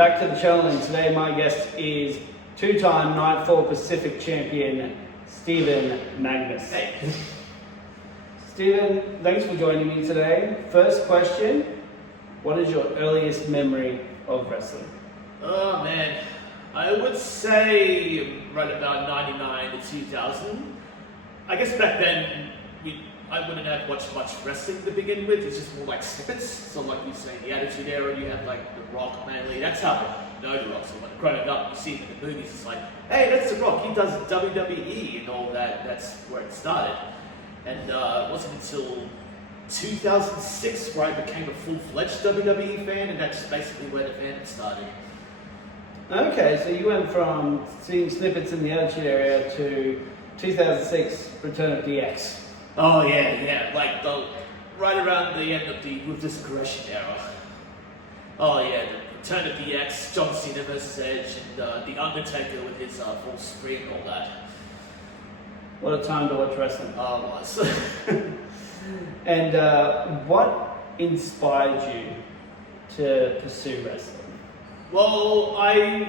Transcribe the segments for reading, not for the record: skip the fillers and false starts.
back to the channel, and today my guest is two-time Nightfall Pacific champion, Stephen Magnus. Hey. Stephen, thanks for joining me today. First question, what is your earliest memory of wrestling? Oh man, I would say right about 99 to 2000. I guess back then, I wouldn't have watched much wrestling to begin with. It's just more like snippets. So like you say, the Attitude Era, you have like The Rock mainly. That's how I know The Rock. So when growing up, you see him in the movies, it's like, hey, that's The Rock. He does WWE and all that. That's where it started. And it wasn't until 2006 where I became a full-fledged WWE fan, and that's basically where the fandom started. Okay, so you went from seeing snippets in the Attitude Era to 2006 Return of DX. Oh yeah, like right around the end of the Ruthless Aggression era. Oh yeah, the Return of DX, John Cena versus Edge, and The Undertaker with his full screen and all that. What a time to watch wrestling. Oh, it was. And what inspired you to pursue wrestling? Well, in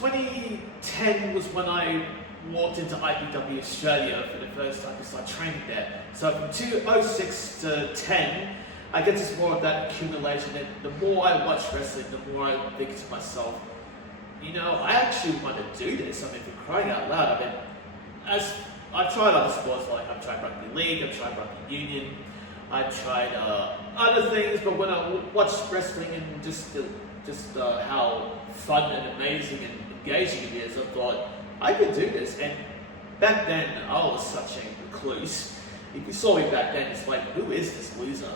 2010 was when I walked into IPW Australia for the first time to start training there. So from 2006 to 10, I guess it's more of that accumulation. And the more I watch wrestling, the more I think to myself, you know, I actually want to do this. I mean, for crying out loud, I mean, as I've tried other sports, like I've tried rugby league, I've tried rugby union, I've tried other things, but when I watch wrestling and just how fun and amazing and engaging it is, I thought, I could do this. And back then, I was such a recluse. If you saw me back then, it's like, who is this loser?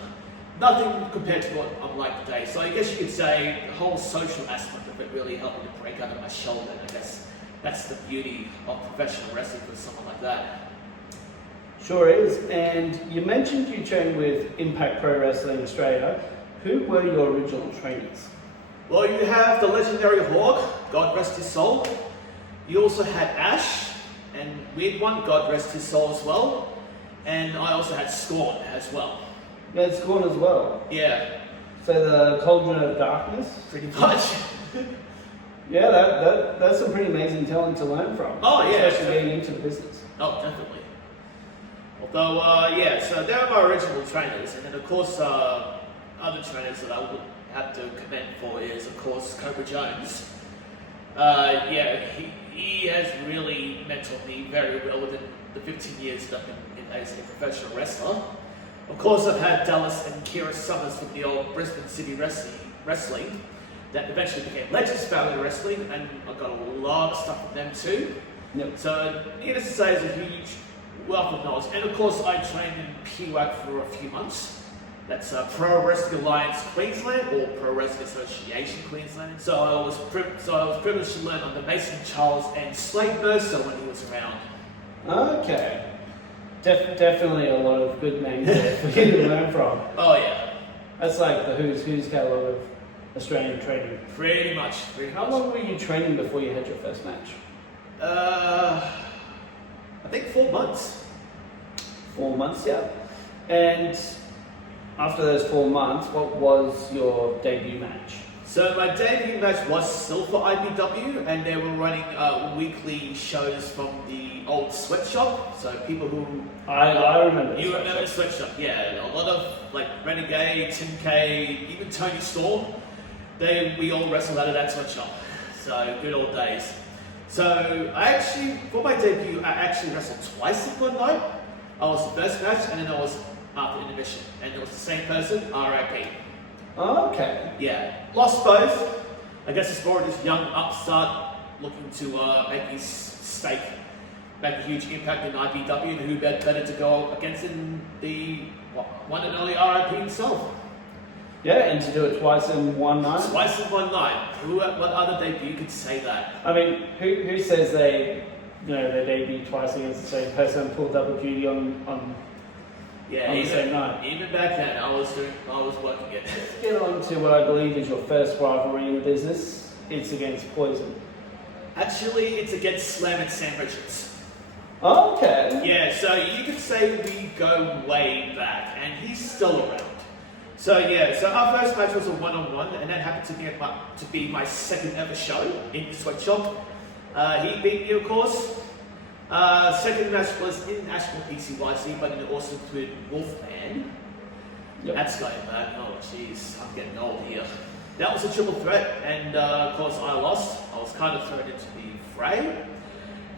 Nothing compared to what I'm like today. So I guess you could say the whole social aspect of it really helped me to break out of my shell. And I guess that's the beauty of professional wrestling for someone like that. Sure is. And you mentioned you trained with Impact Pro Wrestling Australia. Who were your original trainers? Well, you have the legendary Hawk, God rest his soul. You also had Ash, and Weird One, God rest his soul as well. And I also had Scorn as well. You had Scorn as well? Yeah. So the Cauldron of Darkness? Pretty much. Yeah, that's some pretty amazing talent to learn from. Oh yeah. Especially getting into the business. Oh, definitely. Although, yeah, so they were my original trainers. And then, of course, other trainers that I would have to commend for is, of course, Kobra Jones. Yeah, he has really mentored me very well within the 15 years that I've been as a professional wrestler. Of course, I've had Dallas and Kira Summers from the old Brisbane City Wrestling that eventually became Legends Family Wrestling, and I've got a lot of stuff with them too. Yep. So, needless to say, it's a huge wealth of knowledge. And of course, I trained in PWAQ for a few months. That's Pro Wrestling Alliance Queensland, or Pro Wrestling Association Queensland. So I was privileged to learn under Mason Charles and Slade Mercer when he was around. Okay. Definitely a lot of good names there for you to learn from. Oh yeah. That's like the who's caliber of Australian training. Pretty much. How long were you training before you had your first match? I think 4 months. 4 months, yeah. And after those 4 months, what was your debut match? So my debut match was still for IPW, and they were running weekly shows from the old sweatshop. So people who I remember. You remember the sweatshop? Yeah, a lot of like Renegade, Tim K, even Tony Storm. We all wrestled out of that sweatshop. So good old days. So for my debut, I actually wrestled twice in one night. I was the first match, and then I was after intermission, and it was the same person, RIP. Oh, okay. Yeah, lost both. I guess it's more of this young upstart looking to make his stake, make a huge impact in IPW, and who better to go against than the one and only RIP himself. Yeah, and to do it twice in one night? Twice in one night. What other debut could say that? I mean, who says they debut twice against the same person and pull double duty on the same night? Even back then, I was working it. Let's get on to what I believe is your first rivalry in the business. It's against Poison. Actually, it's against Slam and Sam Richards. Oh, okay. Yeah, so you could say we go way back, and he's still around. So yeah, so our first match was a one-on-one, and that happened to be my second ever show in the sweatshop. He beat me, of course. Second match was in National PCYC, but it also included Wolfman. Yep. That's going back. Oh jeez, I'm getting old here. That was a triple threat, and of course I lost. I was kind of thrown into the fray.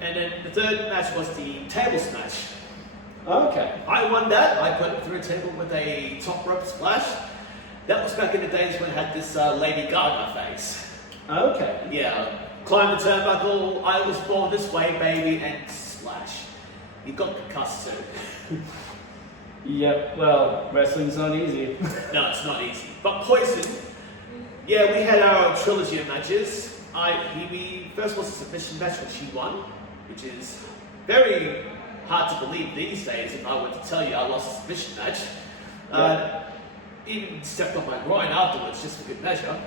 And then the third match was the table smash. Okay. I won that. I put him through a table with a top rope splash. That was back in the days when I had this Lady Gaga face. Okay. Yeah. Climbed the turnbuckle. I was born this way, baby, and splash. You got concussed too. Yep. Well, wrestling's not easy. No, it's not easy. But Poison. Yeah, we had our trilogy of matches. He first was a submission match, which he won, which is very hard to believe these days if I were to tell you I lost a submission match. Even stepped on my groin afterwards, just for good measure.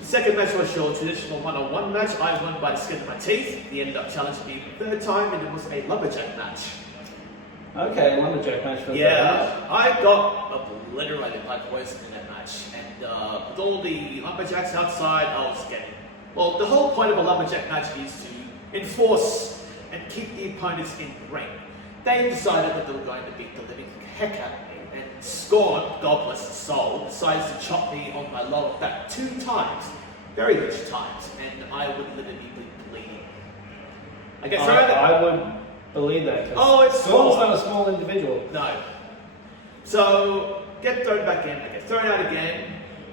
The second match was your traditional one-on-one match. I won by the skin of my teeth. He ended up challenging me for the third time, and it was a lumberjack match. Okay, lumberjack match for the Yeah, I got obliterated by Poison in that match, and with all the lumberjacks outside, I was getting. Well, the whole point of a lumberjack match is to enforce and keep the opponents in the ring. They decided that they were going to beat the living heck out of me, and Scorn, God bless his soul, decides to chop me on my lower back 2 times, very huge times, and I would literally be bleeding. I guess I would believe that. Oh, it's Scorn's not a small individual. No. So, get thrown back in, I get thrown out again,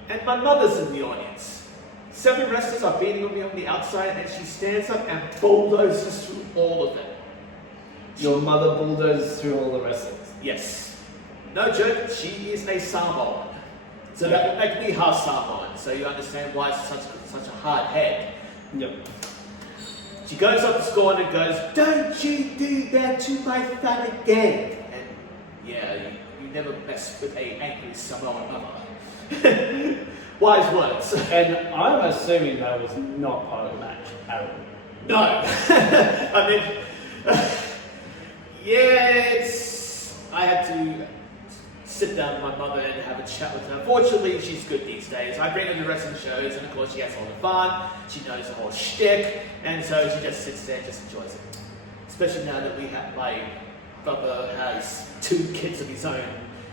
and my mother's in the audience. 7 wrestlers are beating on me on the outside, and she stands up and bulldozes through all of them. Your mother bulldozes through all the wrestlers. Yes. No joke, she is a Samoan. So that would make me half Samoan, so you understand why it's such a hard head. Yep. She goes up to Scorn and goes, "Don't you do that to my son again." And yeah, you never mess with a angry Samoan mother. Wise words. And I'm assuming that was not part of the match at all. No. I mean, yeah, I had to sit down with my mother and have a chat with her. Fortunately, she's good these days. I bring her to wrestling shows, and of course she has all the fun. She knows the whole shtick, and so she just sits there and just enjoys it. Especially now that my brother has 2 kids of his own.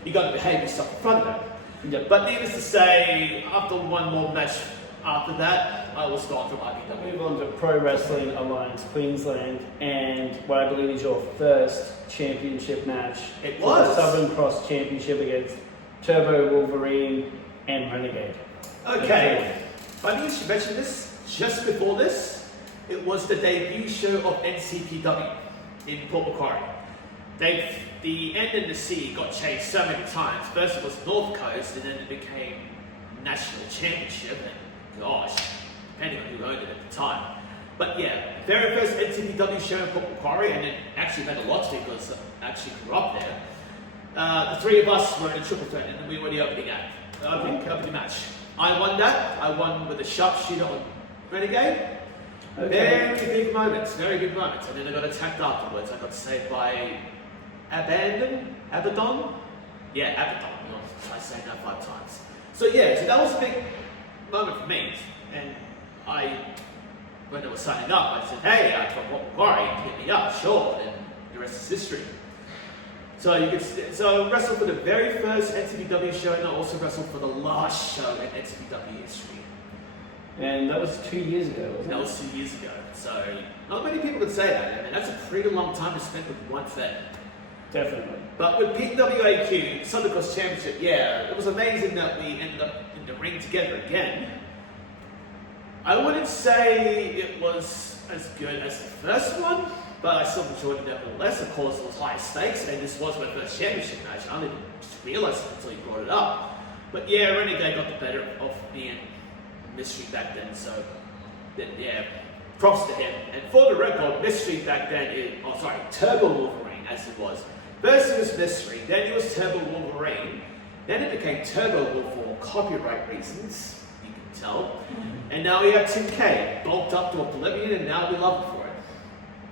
You got to behave yourself in front of them. Yep. But needless to say, after one more match after that, I was gone from IBW. Move on to Pro Wrestling Alliance Queensland, and what I believe is your first championship match. It for was. the Southern Cross Championship against Turbo Wolverine and Renegade. Okay. Funny you should mention this. Just before this, it was the debut show of NCPW in Port Macquarie. The N and the C got changed so many times. First it was North Coast, and then it became National Championship, and gosh, depending on who owned it at the time. But yeah, very first NCPW show in Port Macquarie, and it actually meant a lot to me because I actually grew up there. The 3 of us were in a triple threat, and then we were the opening act, opening match. I won that. I won with a sharpshooter on Renegade. Okay. Very big moments, very big moments. And then I got attacked afterwards. I got saved by Abaddon? Yeah, Abaddon. No, I say that 5 times. So yeah, so that was a big moment for me. And when I was signing up, I said, "Hey, I'm from Macquarie, hit me up, sure." And the rest is history. So you could wrestle for the very first NCPW show, and I also wrestled for the last show in NCPW history. And that was 2 years ago, wasn't it? That was 2 years ago. So not many people would say that. I mean, that's a pretty long time to spend with one thing. Definitely. But with PWAQ, Southern Cross Championship, yeah, it was amazing that we ended up in the ring together again. I wouldn't say it was as good as the first one, but I still enjoyed it nevertheless. Of course, it was high stakes, and this was my first championship match. I didn't realize it until you brought it up. But yeah, Renegade got the better of me and Mystery back then, so yeah, props to him. And for the record, Mystery back then Turbo Wolverine, as it was. First it was Mystery, then it was Turbo Wolverine, then it became Turbo Wolf for copyright reasons, you can tell. And now we have Tim K, bulked up to oblivion, and now we love it for it.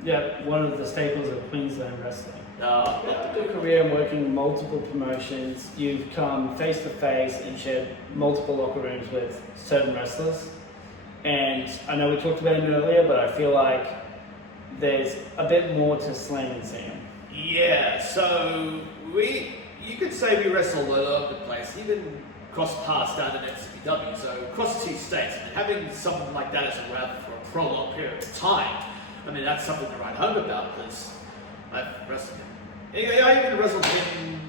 Yeah, one of the staples of Queensland wrestling. After your career and working multiple promotions, you've come face to face and shared multiple locker rooms with certain wrestlers. And I know we talked about him earlier, but I feel like there's a bit more to Slam and Sam. Yeah, so you could say we wrestle all over the place, even cross paths down in NCPW, so across 2 states. I mean, having someone like that as a rival for a prolonged period of time, I mean, that's something to write home about, because I've wrestled him. I even wrestled him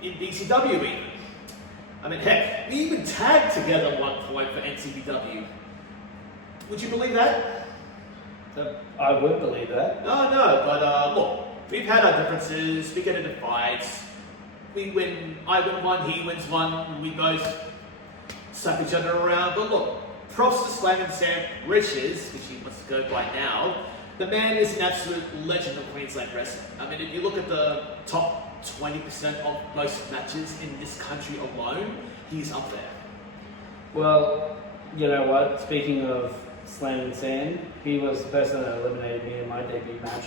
in BCW even. I mean, heck, we even tagged together at one point for NCPW. Would you believe that? I would believe that. No, but look, we've had our differences, we get into fights, we win, I win one, he wins one, and we both suck each other around. But look, props to Slam and Sam Riches, which he wants to go by now. The man is an absolute legend of Queensland wrestling. I mean, if you look at the top 20% of most matches in this country alone, he's up there. Well, you know what? Speaking of Slam and Sam, he was the person that eliminated me in my debut match.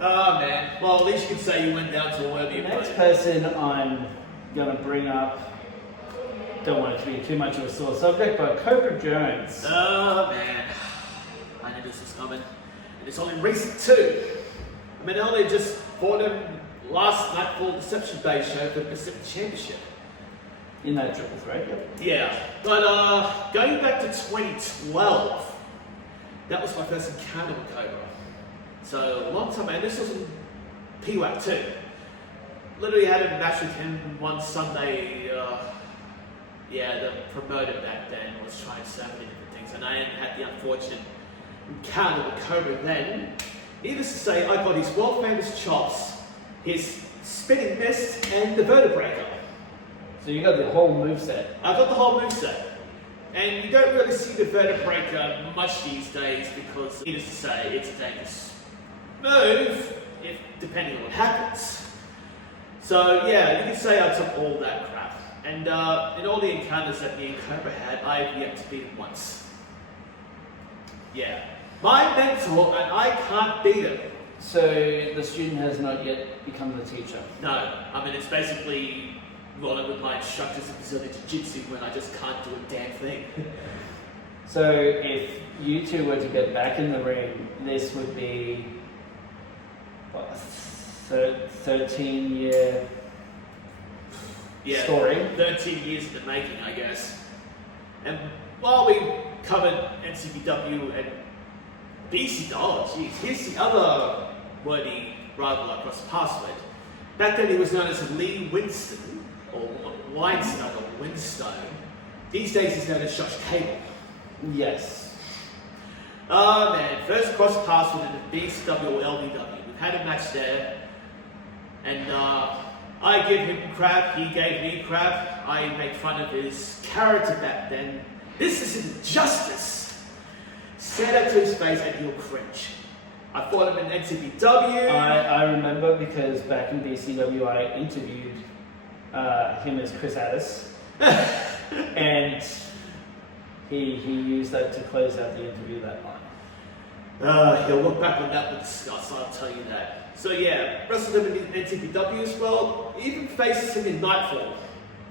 Oh man, well at least you can say you went down to a worthy The opponent. next person I'm going to bring up, don't want it to be too much of a sore subject, but Kobra Jones. Oh man, I knew this was coming. And it's only recent too. I mean, they just fought him last Nightfall Deception Day show for the Pacific Championship. In that triple threat, yep. Yeah, but going back to 2012, that was my first encounter with Kobra. So a long time, and this was in PWAQ too. Literally had a match with him one Sunday. The promoter back then was trying so many different things, and I had the unfortunate encounter with Kobra then. Needless to say, I got his world famous chops, his spinning mist, and the vertebraker. So you got the whole moveset. I got the whole moveset. And you don't really see the vertebraker much these days because, needless to say, it's a dangerous move, depending on what happens. So yeah, you can say I took all that crap. And in all the encounters that me and Kobra had, I've yet to beat him once. Yeah. My mentor, and I can't beat him. So the student has not yet become the teacher. No, I mean, it's basically rolling with my instructors in Brazilian Jiu-jitsu when I just can't do a damn thing. So if you two were to get back in the ring, this would be what, 13-year story? 13 years in the making, I guess. And while we covered NCPW and BCW, here's the other worthy rival I crossed paths with. Back then he was known as Lee Winston, or Weinstein, or Winstone. These days he's known as Josh Cable. Yes. Oh man, first cross paths with him at BCW or LDW. We've had a match there, and I give him crap, he gave me crap. I make fun of his character back then. This isn't justice. Say that to his face and he'll cringe. I fought him in NCPW. I remember because back in BCW I interviewed him as Chris Addis. And he used that to close out the interview that night. He'll look back on that with disgust, I'll tell you that. So yeah, wrestled him in NCPW as well. Even faced him in Nightfall.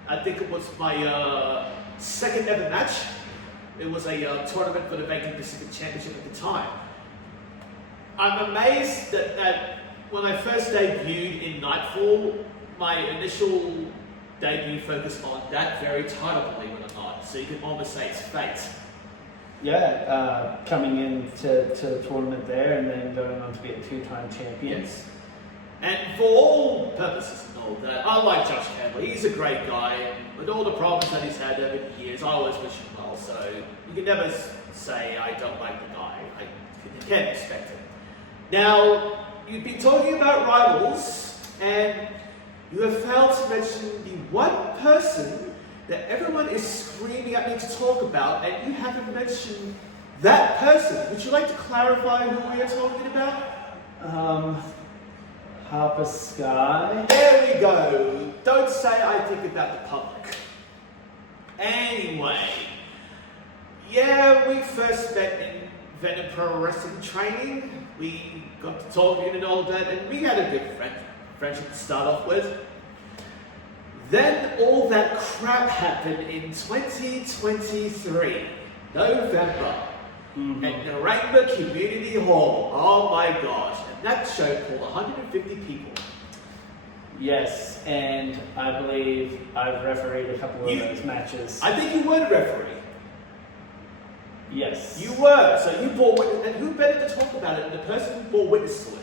I think it was my second ever match. It was a tournament for the vacant Pacific Championship at the time. I'm amazed that when I first debuted in Nightfall, my initial debut focused on that very title, believe it or not. So you can almost say it's fate. Yeah, coming into the tournament there and then going on to be a 2-time champion. Yes. And for all purposes and all that, I like Josh Campbell. He's a great guy. And with all the problems that he's had over the years, I always wish him well. So you can never say I don't like the guy. I can respect him. Now, you've been talking about rivals, and you have failed to mention the one person that everyone is screaming at me to talk about, and you haven't mentioned that person. Would you like to clarify who we are talking about? Harper Sky. There we go. Don't say I think about the public. Anyway, yeah, we first met in Venom Pro Wrestling training. we got to talking and all that, and we had a good friendship to start off with. Then all that crap happened in 2023, November, at the Rainbow Community Hall. Oh my gosh, and that show pulled 150 people. Yes, and I believe I've refereed a couple of those matches. I think you were the referee. Yes. You were, so you bore witness, and who better to talk about it than the person who bore witness to it?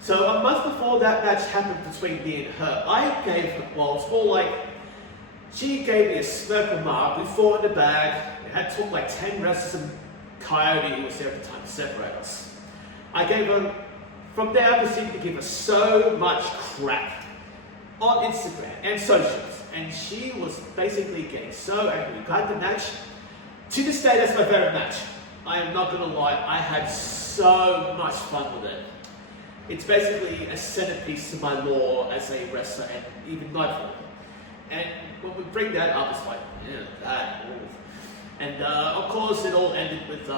So a month before that match happened between me and her, I gave her, well, it's more like, she gave me a smirk remark. We fought in the bag. It had took like 10 wrestlers and Coyote, who was there at the time, to separate us. I gave her, from there I proceeded to give her so much crap on Instagram and socials. And she was basically getting so angry. We got the match. To this day, that's my favorite match. I am not going to lie, I had so much fun with it. It's basically a centerpiece to my lore as a wrestler and even Nightfall. And when we bring that up, it's like, yeah, that. Ooh. And of course, it all ended with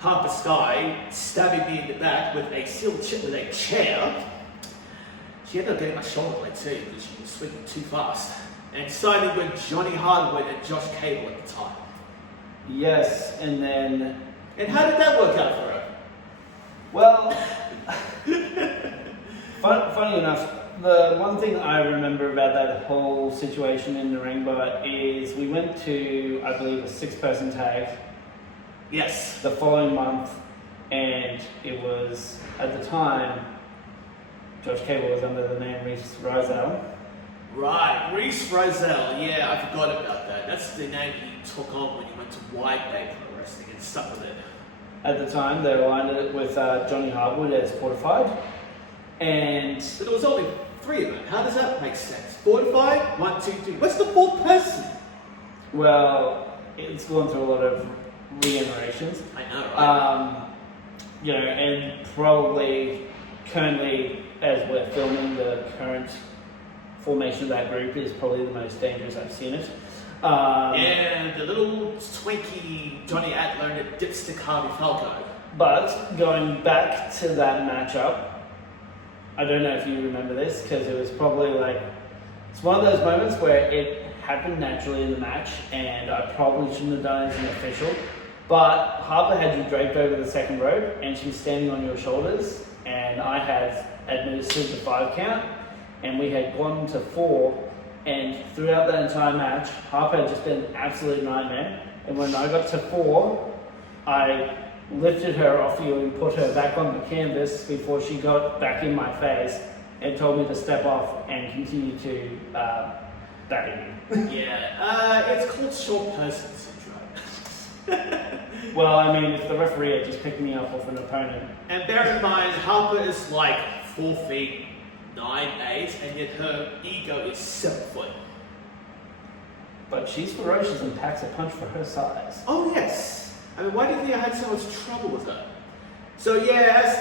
Harper Sky stabbing me in the back with a steel chip with a chair. She ended up getting my shoulder blade too because she was swinging too fast. And siding with Johnny Hardwood and Josh Cable at the time. Yes, and then... And how did that work out for her? Well, funny enough, the one thing I remember about that whole situation in the Rainbow is we went to, I believe, a 6-person tag. Yes. The following month, and it was, at the time, Josh Cable was under the name Reese Rosell. Right, Reese Rosell, yeah, I forgot about that. That's the name he took on when he went to Wide Bay Pro Wrestling and stuck with it. At the time, they aligned it with Johnny Hardwood as Fortified, and... But there was only 3 of them. How does that make sense? Fortified, 1, 2, 3. What's the 4th person? Well, it's gone through a lot of reiterations. I know, right? You know, and probably currently, as we're filming, the current formation of that group is probably the most dangerous I've seen it. Yeah, the little twinkie Johnny Atler and the dipstick Harvey Falco. But going back to that matchup, I don't know if you remember this, because it was probably like, it's one of those moments where it happened naturally in the match, and I probably shouldn't have done anything official. But Harper had you draped over the second rope, and she's standing on your shoulders, and I had administered the 5 count, and we had gone to 4. And throughout that entire match, Harper had just been an absolute nightmare. And when I got to 4, I lifted her off you and put her back on the canvas before she got back in my face and told me to step off and continue to batter me. Yeah, it's called short person syndrome. Well, I mean, if the referee had just picked me up off an opponent. And bear in mind, Harper is like 4 feet 9, 8, and yet her ego is 7 foot. But she's ferocious and packs a punch for her size. Oh yes. I mean, why do you think I had so much trouble with her? So yeah,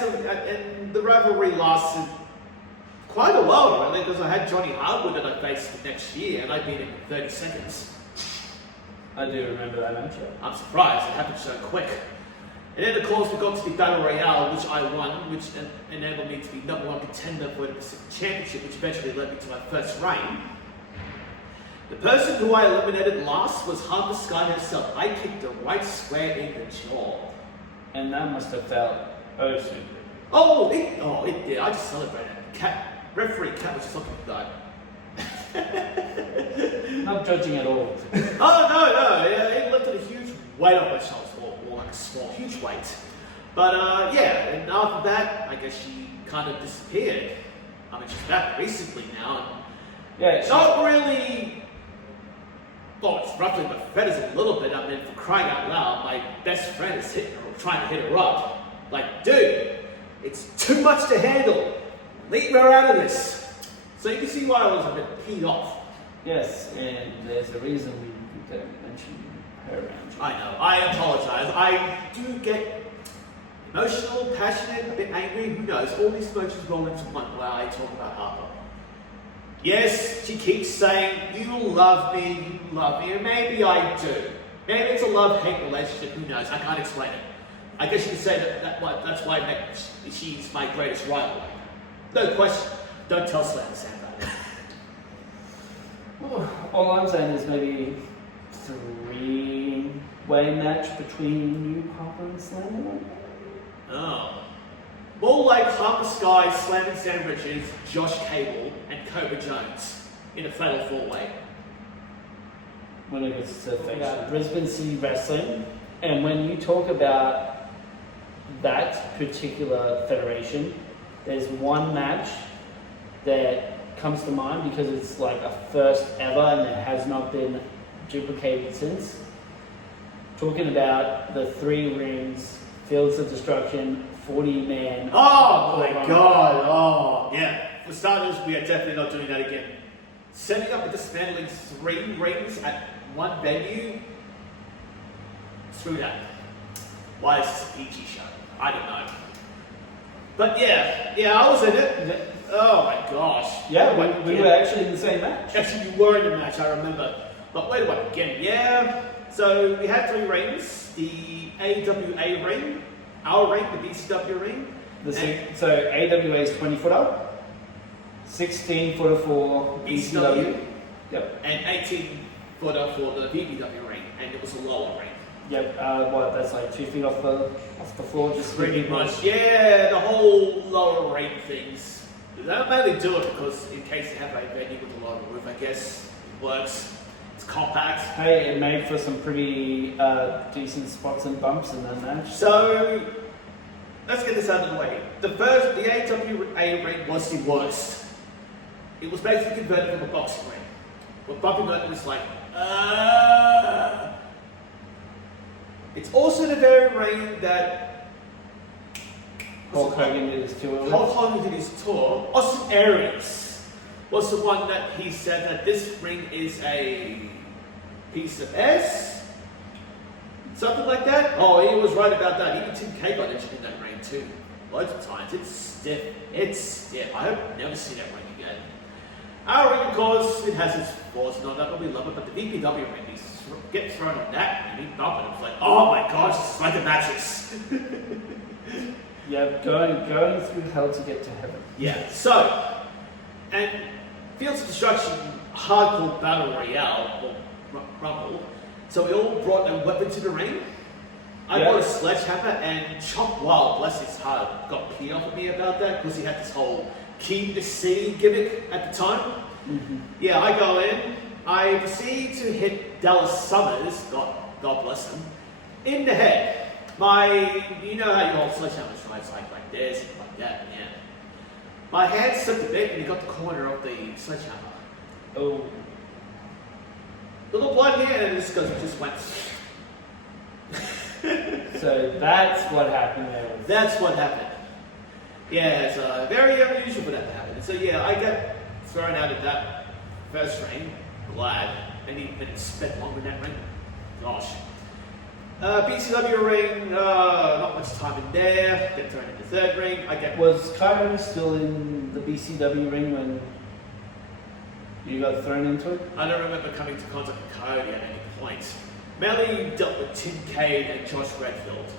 and the rivalry lasted quite a while, really, because I had Johnny Hardwood that I faced the next year, and I beat him in 30 seconds. I do remember that match. I'm surprised it happened so quick. And then, of course, we got to the Battle Royale, which I won, which enabled me to be #1 contender for the Pacific Championship, which eventually led me to my first reign. The person who I eliminated last was Harper Sky herself. I kicked her right square in the jaw. And that must have felt so good. Oh, it did. I just celebrated. Referee Cat was just looking at that. Not judging at all. Oh, no. Yeah, it lifted a huge weight off my shoulders. Or like a small, huge weight. But yeah, and after that, I guess she kind of disappeared. I mean, she's back recently now. Yeah, she's not really. Well, it's roughly the feathers a little bit. I mean, for crying out loud, my best friend is hitting her, trying to hit her up. Like, dude, it's too much to handle. Leave her out of this. So you can see why I was a bit peed off. Yes, and there's a reason we don't mention her around. I know. I apologize. I do get emotional, passionate, a bit angry. Who knows? All these emotions roll into one while I talk about Harper. Yes, she keeps saying, you love me, and maybe I do. Maybe it's a love-hate relationship, who knows? I can't explain it. I guess you could say that's why she's my greatest rival. No question. Don't tell Slam Sam about it. Well, all I'm saying is maybe 3-way match between you, Harper and Slam. Oh. More like Harper Sky slamming sandwiches, Josh Cable, and Kobra Jones in a fatal 4-way. When it gets to Brisbane City Wrestling, and when you talk about that particular federation, there's one match that comes to mind because it's like a first ever and it has not been duplicated since. Talking about the 3 rings, Fields of Destruction, 40-man. Oh my god, oh yeah. For starters, we are definitely not doing that again. Setting up and dismantling 3 rings at one venue, screw that. Why is this a PG show? I don't know. But yeah, I was in it. Oh my gosh. Yeah, we were actually in the same match. Actually, you were in the match, I remember. But wait a minute, again, yeah. So we had 3 rings: the AWA ring, our ring, the BCW ring. So AWA is 20-footer, 16-footer for BCW. Yep. And 18-footer for the PWW ring, and it was a lower ring. Yep. That's like 2 feet off the floor, just Pretty much. Yeah, the whole lower ring things. They don't mainly do it because in case you have a venue with a lower roof, I guess it works. It's compact. Hey, it made for some pretty decent spots and bumps in that match. So let's get this out of the way. The AWA ring was the worst. It was basically converted from a boxing ring. But bumping on it was like, It's also the very ring that Hulk Hogan did his tour. Hulk Hogan did his tour. Austin Aries was the one that he said that this ring is a piece of S, something like that. Oh, he was right about that. Even Tim K got injured in that ring too, loads of times. It's stiff. It's stiff. I hope I never see that ring again. Our ring, of course, it has its flaws and all that, but we love it. But the VPW ring, you get thrown on that and you bump it. It's like, oh my gosh, it's like a mattress. Yeah, going through hell to get to heaven. Yeah, so, and Fields of Destruction, hardcore battle royale, or rumble, so we all brought a weapon to the ring. I brought a sledgehammer, and Chop Wild, bless his heart, got peed off at me about that because he had this whole key to see gimmick at the time. Mm-hmm. Yeah, I go in, I proceed to hit Dallas Summers, God bless him, in the head. You know how you hold sledgehammers, right? It's like this, like that, yeah. My hand slipped a bit and he got the corner of the sledgehammer. Oh. Little blood here and it just went. So that's what happened there. That's what happened. Yeah, it's very unusual for that to happen. So yeah, I got thrown out of that first ring, glad, and even spent longer in that ring. Gosh. BCW ring, not much time in there. Get thrown in the third ring. Was Coyote still in the BCW ring when you got thrown into it? I don't remember coming to contact with Coyote at any point. Mainly dealt with Tim Cade and Josh Redfield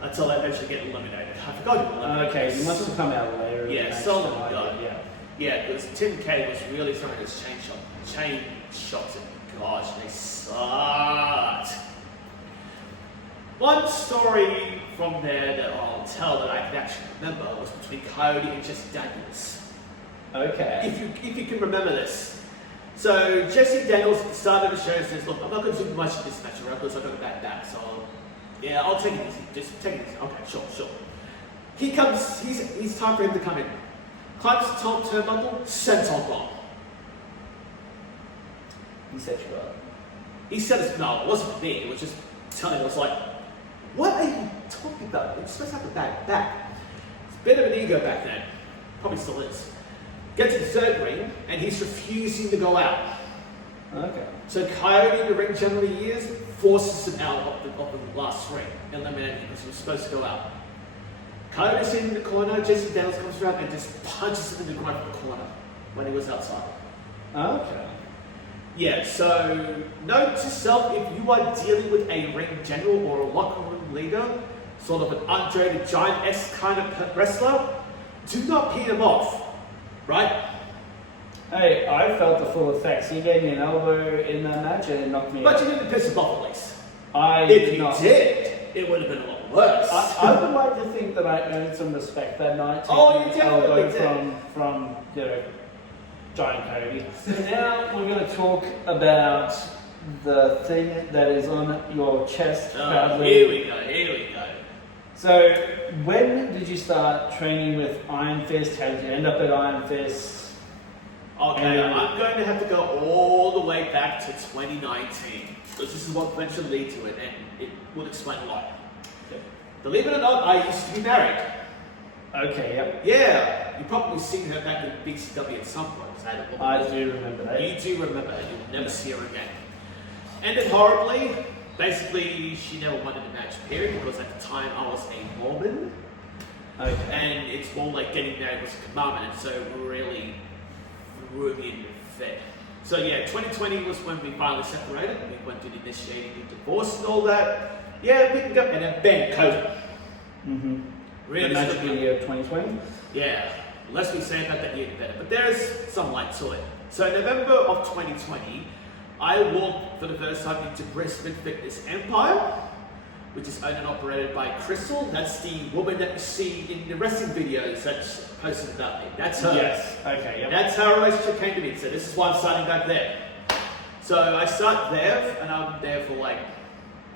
until they eventually get eliminated. I forgot who eliminated. Okay, you must have come out later. Yeah, Sullivan died. Yeah, because Tim Cade was really throwing his chain shots, and gosh, they sucked. One story from there that I'll tell that I can actually remember was between Coyote and Jesse Daniels. Okay. If you can remember this. So Jesse Daniels at the start of the show says, look, I'm not going to do much in this match, right? Because I've got a bad back, so yeah, I'll take it easy. Just take it easy. Okay, sure. He comes, he's time for him to come in. Climbs the top turnbuckle, senton bomb. He set you up. He said, no, it wasn't me. It was just telling us, like, what are you talking about? You're supposed to have a bad back. It's a bit of an ego back then. Probably still is. Gets to the third ring, and he's refusing to go out. Okay. So Coyote in the ring generally is, forces him out of the last ring, eliminating him because he was supposed to go out. Coyote's in the corner, Jesse Daniels comes around and just punches him in the groin from the corner when he was outside. Okay. Yeah, so note to self, if you are dealing with a ring general or a locker room leader, sort of an undulated giant-esque kind of wrestler, do not pin him off, right? Hey, I felt the full effects. He gave me an elbow in that match and it knocked me But out. you didn't piss him off at least. If did you not. did, it would have been a lot worse. I would like to think that I earned some respect that night. Oh, you taking an elbow definitely did. from Giant Cody. So now we're going to talk about the thing that is on your chest. Proudly. Here we go. So, when did you start training with Iron Fist? How did you end up at Iron Fist? Okay, I'm going to have to go all the way back to 2019, because this is what eventually lead to it, and it would explain a lot. Yep. Believe it or not, I used to be married. Okay, yep. Yeah, you've probably seen her back in BCW at some point. I do remember that. You do remember her, you'll never see her again. Ended horribly. Basically, she never wanted a match, period, because at the time I was a Mormon. Okay. And it's more like getting married was a commandment, and so really threw me in the fit. So yeah, 2020 was when we finally separated. We went through the initiating the divorce and all that. Yeah, we picked up, and then bang, COVID. Mm-hmm. Really the magic year of 2020? Yeah, less we say about that year, the better. But there's some light to it. So in November of 2020, I walked for the first time into Brisbane Fitness Empire, which is owned and operated by Crystal. That's the woman that you see in the wrestling videos that's posted about me. That's her. Yes, okay, yep. That's how our relationship came to me. So this is why I'm starting back there. So I start there, and I'm there for like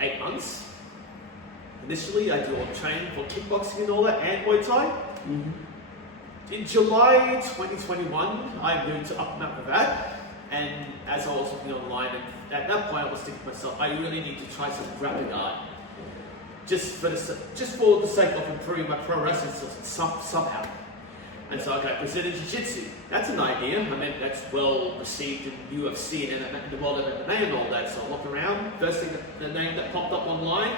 8 months. Initially, I do all the training for kickboxing and all that, and Muay Thai. Mm-hmm. In July 2021, I moved to Upper Mount Gravatt, and as I was looking online, and at that point I was thinking to myself, I really need to try some grappling art, just for the sake of improving my pro wrestling skills somehow. And so I got Brazilian Jiu-jitsu. That's an idea. I mean, that's well received in UFC and in the world of MMA and all that. So I looked around. First thing, the name that popped up online,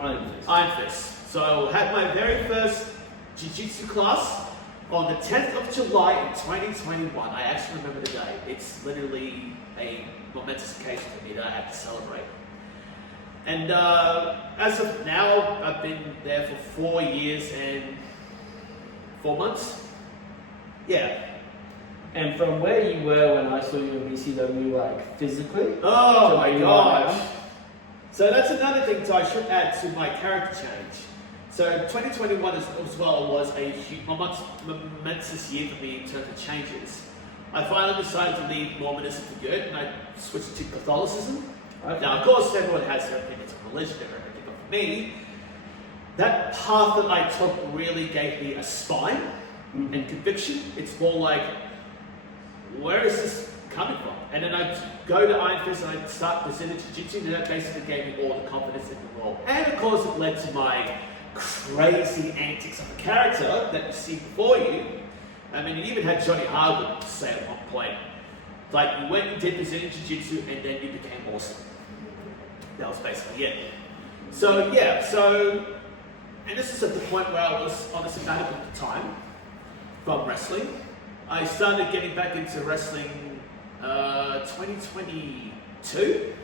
Iron Fist. So I had my very first Jiu-jitsu class on the 10th of July in 2021. I actually remember the day. It's literally a momentous occasion for me that I had to celebrate. And as of now, I've been there for 4 years and 4 months. Yeah. And from where you were when I saw you in BCW, like physically? Oh to my where you are gosh. now? So that's another thing I should add to my character change. So 2021 as well was a momentous year for me in terms of changes. I finally decided to leave Mormonism for good, and I switched to Catholicism. Okay. Now, of course, everyone has their opinions of religion and everything, but for me, that path that I took really gave me a spine and conviction. It's more like, where is this coming from? And then I go to Iron Fist and I start Brazilian Jiu-Jitsu, and that basically gave me all the confidence in the world. And of course, it led to my crazy antics of a character that you see before you. I mean, it even had Johnny Harwood say at one point, like, you went and did Brazilian Jiu-Jitsu and then you became awesome. That was basically it. So yeah, and this is at the point where I was on a sabbatical at the time from wrestling. I started getting back into wrestling 2022.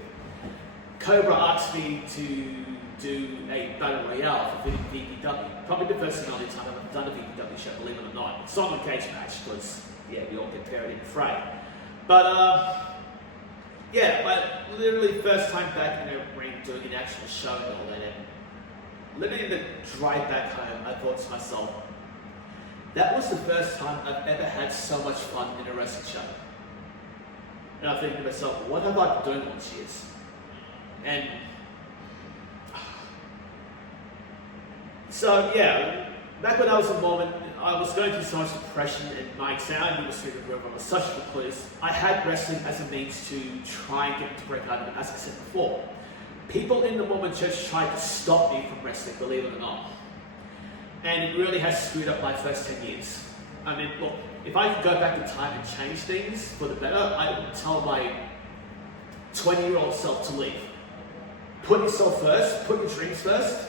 Cobra asked me to do a battle royale for VPW. Probably the first and only time I've ever done a VPW show, believe it or not. It's not a cage match because, yeah, we all get buried in the fray. But, yeah, but literally first time back in a ring doing an actual show and all that. And literally the drive back home, I thought to myself, that was the first time I've ever had so much fun in a wrestling show. And I'm thinking to myself, what have I been doing all these years? And so yeah, back when I was a Mormon, I was going through so much depression, and my anxiety was through the roof. I was such a recluse. I had wrestling as a means to try and get to break out of it, as I said before. People in the Mormon church tried to stop me from wrestling, believe it or not. And it really has screwed up my first 10 years. I mean, look, if I could go back in time and change things for the better, I would tell my 20-year-old self to leave. Put yourself first, put your dreams first.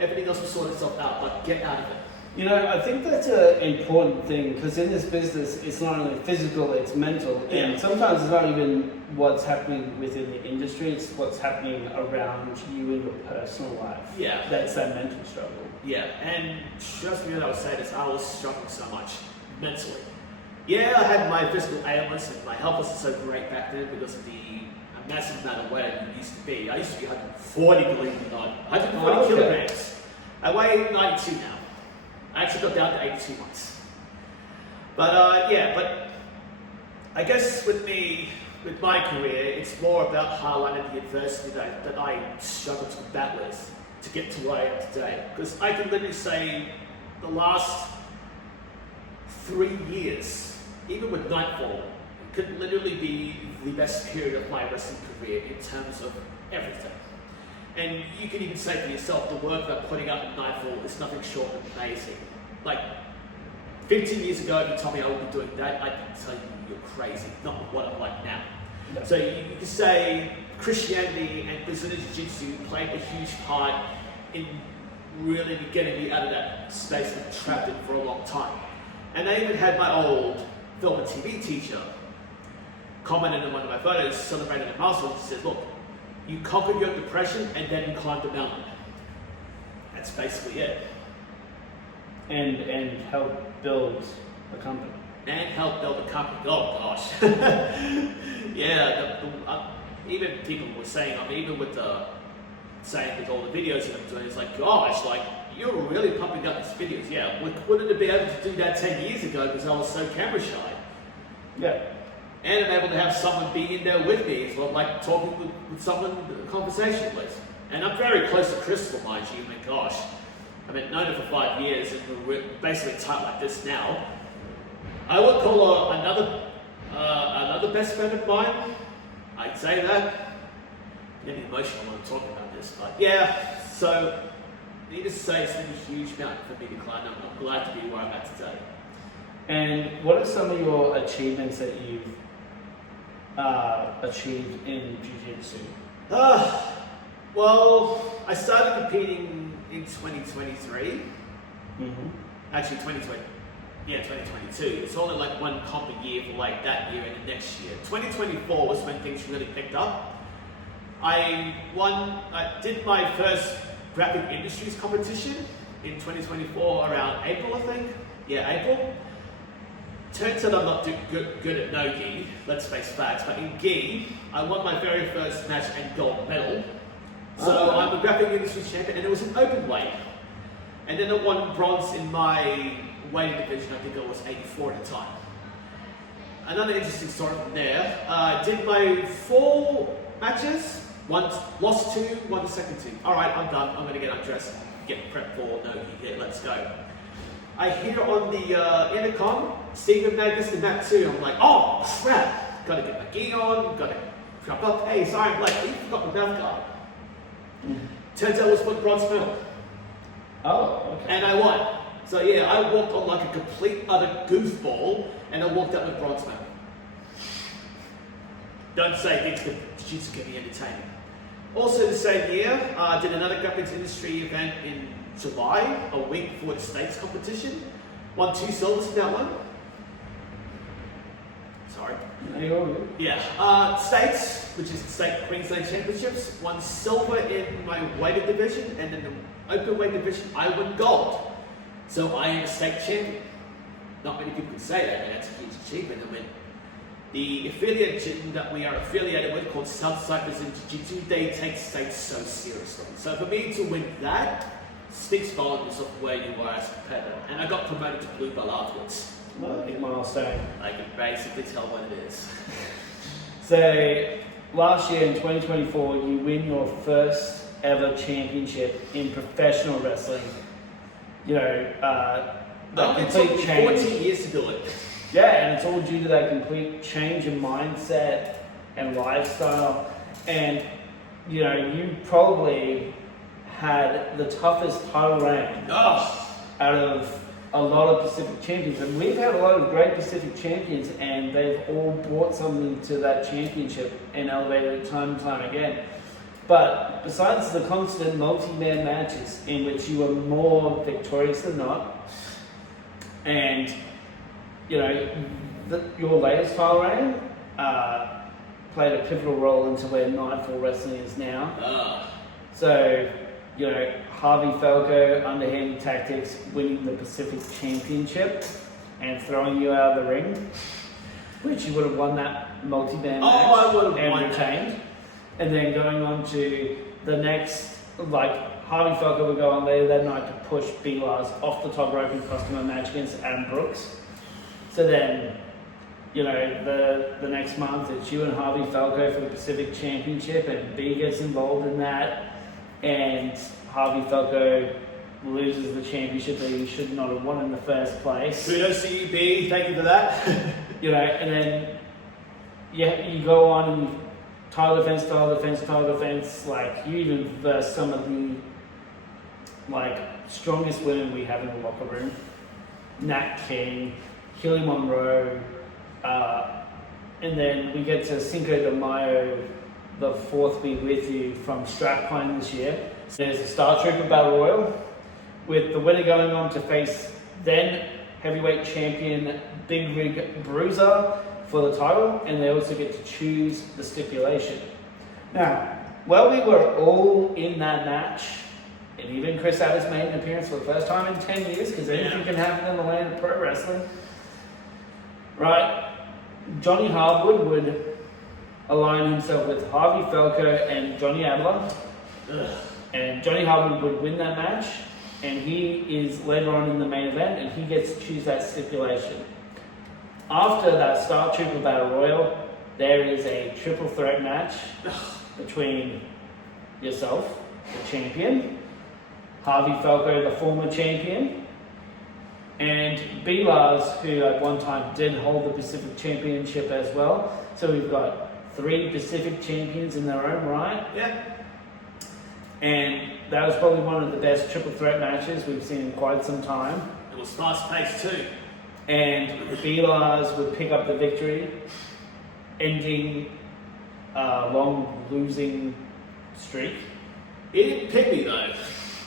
Everything else will sort itself out, but get out of it. You know, I think that's an important thing because in this business, it's not only physical, it's mental. Yeah. And sometimes it's not even what's happening within the industry, it's what's happening around you in your personal life. Yeah. That's that mental struggle. Yeah, and trust me when I was saying this, I was struggling so much mentally. Yeah, I had my physical ailments and my health wasn't so great back then because of the massive amount of weight I used to be. I used to be 140, believe it or not. 140 kilograms. I weigh 92 now. I actually got down to 82 once. But but I guess with my career, it's more about highlighting the adversity that I struggled to combat with to get to where I am today. Because I can literally say the last 3 years, even with Nightfall, could literally be the best period of my wrestling career in terms of everything. And you can even say for yourself, the work that I'm putting up in Nightfall is nothing short of amazing. Like, 15 years ago, if you told me I would be doing that, I can tell you you're crazy, not what I'm like now. Yeah. So you can say Christianity and Brazilian Jiu-jitsu played a huge part in really getting me out of that space that I'm trapped in for a long time. And I even had my old film and TV teacher commented on one of my photos, celebrating a milestone, and said, look, you conquered your depression and then you climbed the mountain. That's basically it. And help build a company. And help build a company. Oh gosh. Yeah, even people were saying, even with all the videos that I'm doing, it's like, gosh, like, you're really pumping up these videos. Yeah, wouldn't have been able to do that 10 years ago because I was so camera shy. Yeah. And I'm able to have someone being in there with me. It's like talking with someone, a conversation with. And I'm very close to Crystal, mind you. I mean, gosh, I've been known her for 5 years and we're basically tight like this now. I would call her another best friend of mine. I'd say that. I'm getting emotional when I'm talking about this, but yeah. So, needless to say, it's been a huge mountain for me to climb. I'm glad to be where I'm at today. And what are some of your achievements that you've achieved in Jiu-Jitsu? Well, I started competing in 2023. Mm-hmm. Actually, 2020. Yeah, 2022. It's only like one comp a year for like that year and the next year. 2024 was when things really picked up. I did my first graphic industries competition in 2024 around April, I think. Yeah, April. Turns out I'm not good at no-gi, let's face facts, but in gi, I won my very first match and gold medal. So I'm a graphic industries champion, and it was an open weight. And then I won bronze in my weighting division. I think I was 84 at the time. Another interesting story from there. Did my 4 matches, lost 2, won the second 2. All right, I'm done. I'm going to get undressed and get prepped for no-gi. Yeah, let's go. I hear on the intercom, Stephen Magnus and Matt too. I'm like, oh crap! Gotta get my gi on, gotta crop up. Hey, sorry, I'm late. You forgot my mouth guard. Turns out it was for the bronze medal. Oh, okay. And I won. So yeah, I walked on like a complete utter goofball, and I walked out with bronze medal. Don't say things that Jiu-Jitsu can be entertaining. Also the same year, I did another graphics industry event in July, a week before the States competition. Won 2 silvers in that one. Sorry. No, you're all good. Yeah. States, which is the State Queensland Championships, won silver in my weighted division, and in the open weight division, I won gold. So I am a state champion. Not many people can say that, and that's a huge achievement. I mean, the affiliate gym that we are affiliated with, called Southside Brazilian Jiu-Jitsu, they take states so seriously. So for me to win that speaks volumes of where you are as a competitor. And I got promoted to blue belt afterwards. Well, big milestone. I can basically tell what it is. So, last year in 2024, you win your first ever championship in professional wrestling. You know, that It took complete me change. 14 years to do it. Yeah, and it's all due to that complete change in mindset and lifestyle. And, you know, you probably had the toughest title reign out of a lot of Pacific champions. And we've had a lot of great Pacific champions, and they've all brought something to that championship and elevated it time and time again. But besides the constant multi-man matches in which you were more victorious than not, And, you know, your latest title reign played a pivotal role into where Nightfall Wrestling is now. So, you know, Harvey Falco, underhanded tactics, winning the Pacific Championship and throwing you out of the ring, which you would have won that multi-man match I would have and won retained. And then going on to the next, like, Harvey Falco would go on later that night to push B-Lars off the top rope in cost him a match against Adam Brooks. So then, you know, the next month it's you and Harvey Falco for the Pacific Championship, and B gets involved in that, and Harvey Falco loses the championship that he should not have won in the first place. Kudos to you, B. Thank you for that. You know, and then you go on and title defense, like you even verse some of the like strongest women we have in the locker room. Nat King, Hilly Monroe, and then we get to Cinco de Mayo, the fourth be with you from Strapline this year. So there's a Star Trooper Battle Royal with the winner going on to face then heavyweight champion Big Rig Bruiser for the title, and they also get to choose the stipulation. Now, while we were all in that match, and even Chris Addis made an appearance for the first time in 10 years, because anything can happen in the land of pro wrestling, right? Johnny Hardwood would align himself with Harvey Falco and Johnny Adler, and Johnny Hardwood would win that match, and he is later on in the main event, and he gets to choose that stipulation. After that Star Trooper Battle Royal, there is a triple threat match between yourself, the champion, Harvey Falco, the former champion, and B-Lars, who at one time did hold the Pacific Championship as well. So we've got 3 Pacific champions in their own right. Yeah. And that was probably one of the best triple threat matches we've seen in quite some time. It was fast paced too. And B-Lars would pick up the victory, ending a long losing streak. He didn't pin me though.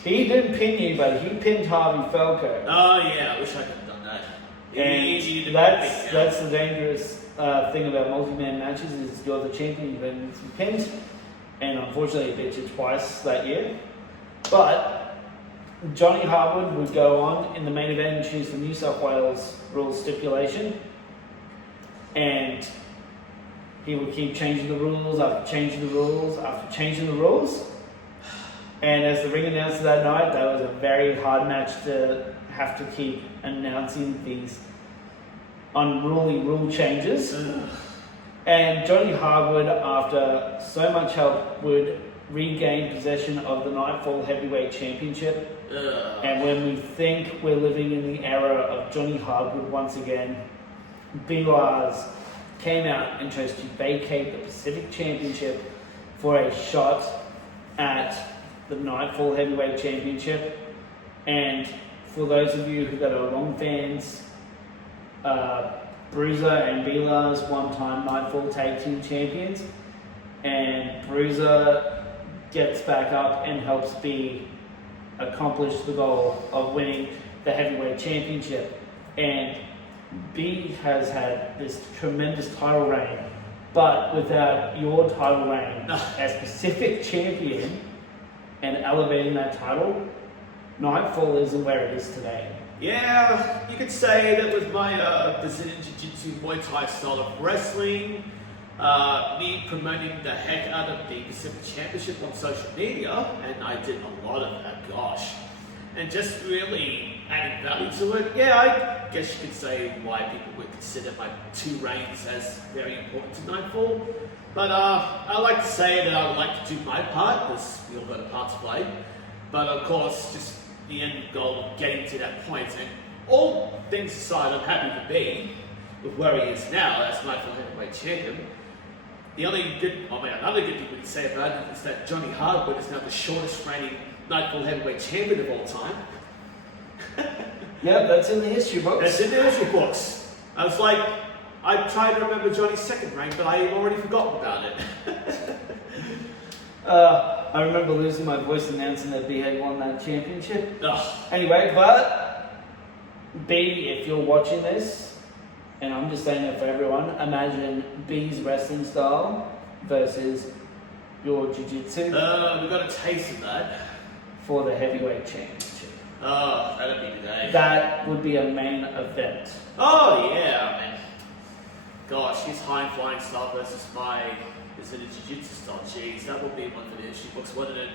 He didn't pin you, but he pinned Harvey Falco. Oh yeah, I wish I could have done that. And that's the dangerous thing about multi-man matches, is you're the champion, you've been pinned, and unfortunately he beat you twice that year. But Johnny Hardwood would go on in the main event and choose the New South Wales rules stipulation, and he would keep changing the rules after changing the rules after changing the rules. And as the ring announcer that night, that was a very hard match to have to keep announcing these unruly rule changes. And Johnny Hardwood, after so much help, would regain possession of the Nightfall Heavyweight Championship. And when we think we're living in the era of Johnny Hardwood once again, B-Lars came out and chose to vacate the Pacific Championship for a shot at the Nightfall Heavyweight Championship. And for those of you that are long fans, Bruiser and B-Lars, one-time Nightfall Tag Team Champions, and Bruiser gets back up and helps B accomplish the goal of winning the Heavyweight Championship. And B has had this tremendous title reign, but without your title reign as Pacific Champion and elevating that title, Nightfall isn't where it is today. Yeah, you could say that with my Brazilian Jiu-jitsu Muay Thai style of wrestling, me promoting the heck out of the Pacific Championship on social media, and I did a lot of that, gosh. And just really adding value to it, yeah, I guess you could say why people would consider my 2 reigns as very important to Nightfall. But I like to say that I would like to do my part, because we all got a part to play. But of course, just the end goal of getting to that point. And all things aside, I'm happy to be with where he is now as Nightfall Heavyweight Champion. The only good, another good thing we can say about it is that Johnny Hardwood is now the shortest reigning Nightfall Heavyweight Champion of all time. Yeah, that's in the history books. That's in the history books. I was like, I tried to remember Johnny's second reign, but I had already forgotten about it. I remember losing my voice announcing that B had won that championship. Ugh. Anyway, but B, if you're watching this, and I'm just saying it for everyone, imagine B's wrestling style versus your jiu-jitsu We got a taste of that. for the heavyweight championship. Oh, that'd be the day. That would be a main event. Oh yeah, man. Gosh, his high flying style versus my is it a jiu-jitsu style? Jeez, that would be one for the history books, wouldn't it?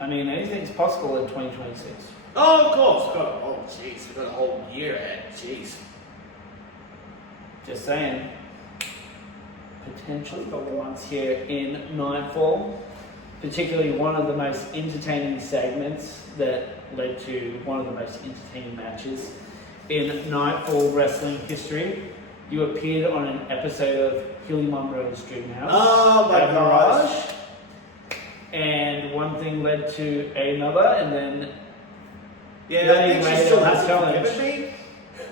I mean, anything's possible in 2026. Oh, of course. We've got a whole year ahead. Jeez. Just saying. Potentially got the ones here in Nightfall. Particularly one of the most entertaining segments that led to one of the most entertaining matches in Nightfall Wrestling history. You appeared on an episode of Hilly Monroe's Dream House. Oh my at gosh. Mirage. And one thing led to another, and then Yeah, I think she still the hasn't challenge. forgiven me.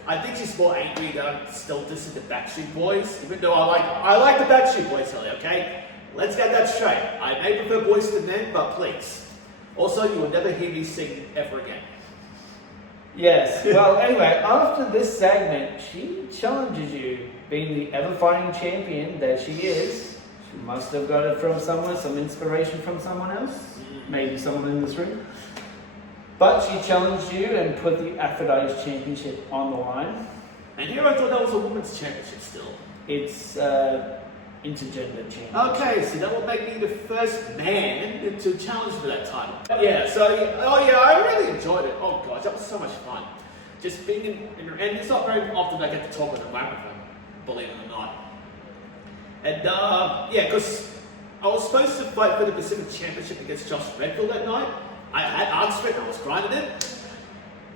I think she's more angry that I'm still dissing the Backstreet Boys, even though I like the Backstreet Boys, Hilly, okay? Let's get that straight. I may prefer boys to men, but please. Also, you will never hear me sing ever again. Yes. Well, anyway, after this segment, she challenges you, being the ever-fighting champion that she is. She must have got it from somewhere, some inspiration from someone else, maybe someone in this room. But she challenged you and put the Aphrodite's championship on the line. And here I thought that was a women's championship still. It's intergender championship. Okay, so that will make me the first man to challenge for that title. Yeah, I really enjoyed it. Oh gosh, that was so much fun. Just being in and it's not very often I get to talk with a microphone, believe it or not. And yeah, because I was supposed to fight for the Pacific Championship against Josh Redfield that night. I had asked for it, I was grinding it.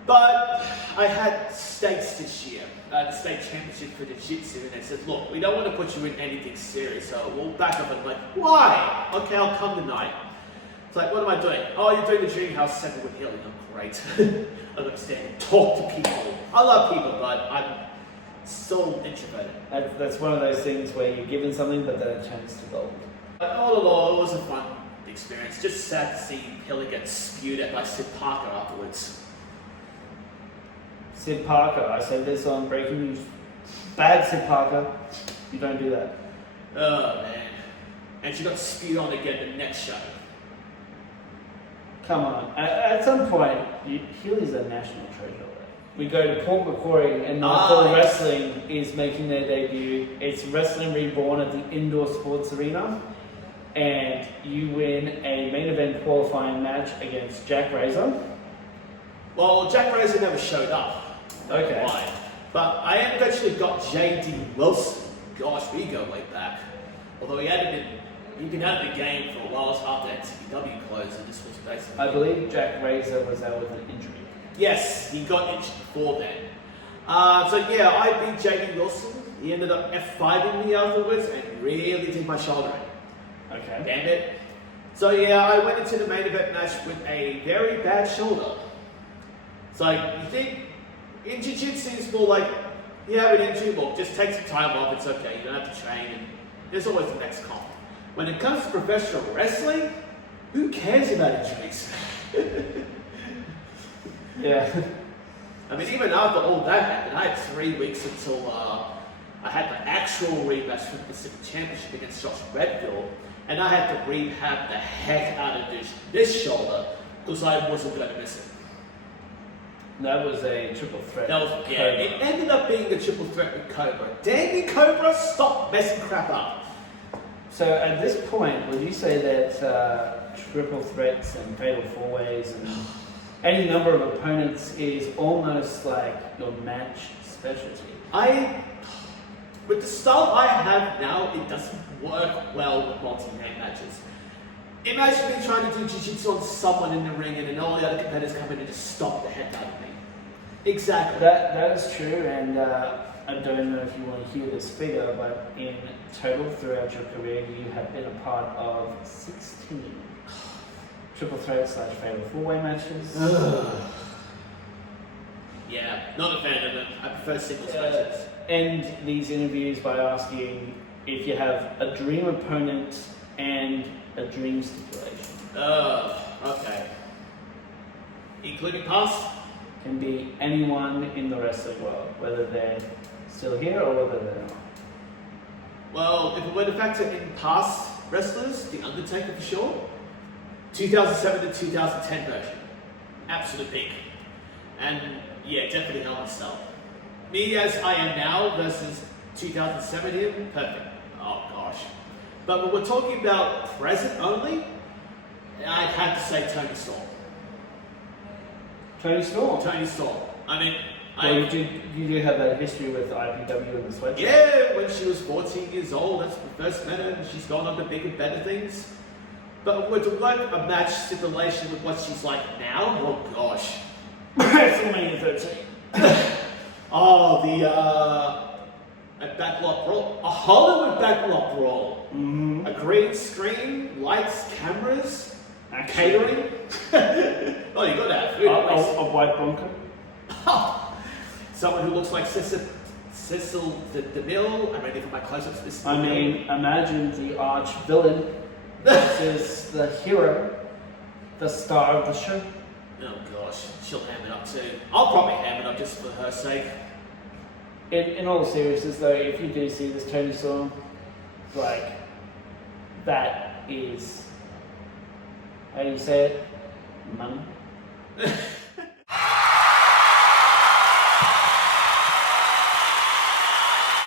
But I had states this year, the state championship for the Jiu-Jitsu, and they said, look, we don't want to put you in anything serious, so we'll back up. And I'm like, why? Okay, I'll come tonight. It's like, what am I doing? Oh, you're doing the Dream House segment with Hilly. I'm great. I understand. Talk to people. I love people, but I'm so introverted. That's one of those things where you're given something, but then it turns to gold. But all in all, it was a fun experience. Just sad to see Hilly get spewed at by Sid Parker afterwards. Sid Parker, I said this on Breaking News. Bad Sid Parker. You don't do that. Oh man. And she got spewed on again the next show. Come on. At some point, Hilly's a national treasure. We go to Port Macquarie and Nightfall Wrestling is making their debut. It's Wrestling Reborn at the Indoor Sports Arena. And you win a main event qualifying match against Jack Razor. Well, Jack Razor never showed up. Okay. Why? But I eventually got J.D. Wilson. Gosh, we go way back. Although he been out of the game for a while after NCPW closed, and this was basically... I believe Jack Razor was out with an injury. Yes, he got injured before then. So yeah, I beat J.D. Wilson. He ended up F5ing me afterwards and really did my shoulder in. Okay. Damn it. So yeah, I went into the main event match with a very bad shoulder. So you think in Jiu-Jitsu it's more like, you have an injury, look, just take some time off, it's okay, you don't have to train, and there's always the next comp. When it comes to professional wrestling, who cares about injuries? Yeah. I mean, even after all that happened, I had 3 weeks until I had the actual rematch for the Pacific Championship against Josh Redfield, and I had to rehab the heck out of this shoulder because I wasn't going to miss it. That was a triple threat. It ended up being a triple threat with Cobra. Damn you, Cobra, stop messing crap up. So at this point, would you say that triple threats and fatal four-ways and any number of opponents is almost like your match specialty? With the style I have now, it doesn't work well with multi-man matches. Imagine me trying to do jiu-jitsu on someone in the ring and then all the other competitors come in and just stop the heck out of me. Exactly. That is true, and I don't know if you want to hear this figure, but in total throughout your career, you have been a part of 16 triple threat / fatal four-way matches. Yeah, not a fan of them. I prefer singles matches. End these interviews by asking if you have a dream opponent and a dream stipulation. Okay. Including past? can be anyone in the wrestling world, whether they're still here or whether they're not. Well, if we were to factor in past wrestlers, The Undertaker for sure. 2007 to 2010 version. Absolute peak. And yeah, definitely Hell in a Cell. Me as I am now versus 2007, perfect. Oh gosh. But when we're talking about present only, I'd have to say Tony Storm. Tony Storm? Tony Storm. I mean, Well, you do have that history with IPW and the sweatshop. yeah, when she was 14 years old, that's when we first met her, and she's gone on to bigger and better things. But when to work a match stipulation with what she's like now, oh gosh. WrestleMania 13. Oh, a backlot brawl. A Hollywood backlot brawl. Mm-hmm. A green screen, lights, cameras, catering. Oh, you got that. Food, at least. A white bunker. Someone who looks like Cecil DeMille. I'm ready for my close-ups. I mean, imagine the arch villain versus the hero, the star of the show. Oh gosh, she'll ham it up too. I'll probably ham it up just for her sake. In all seriousness, though, if you do see this Tony Storm, like, that is, how do you say it? Money.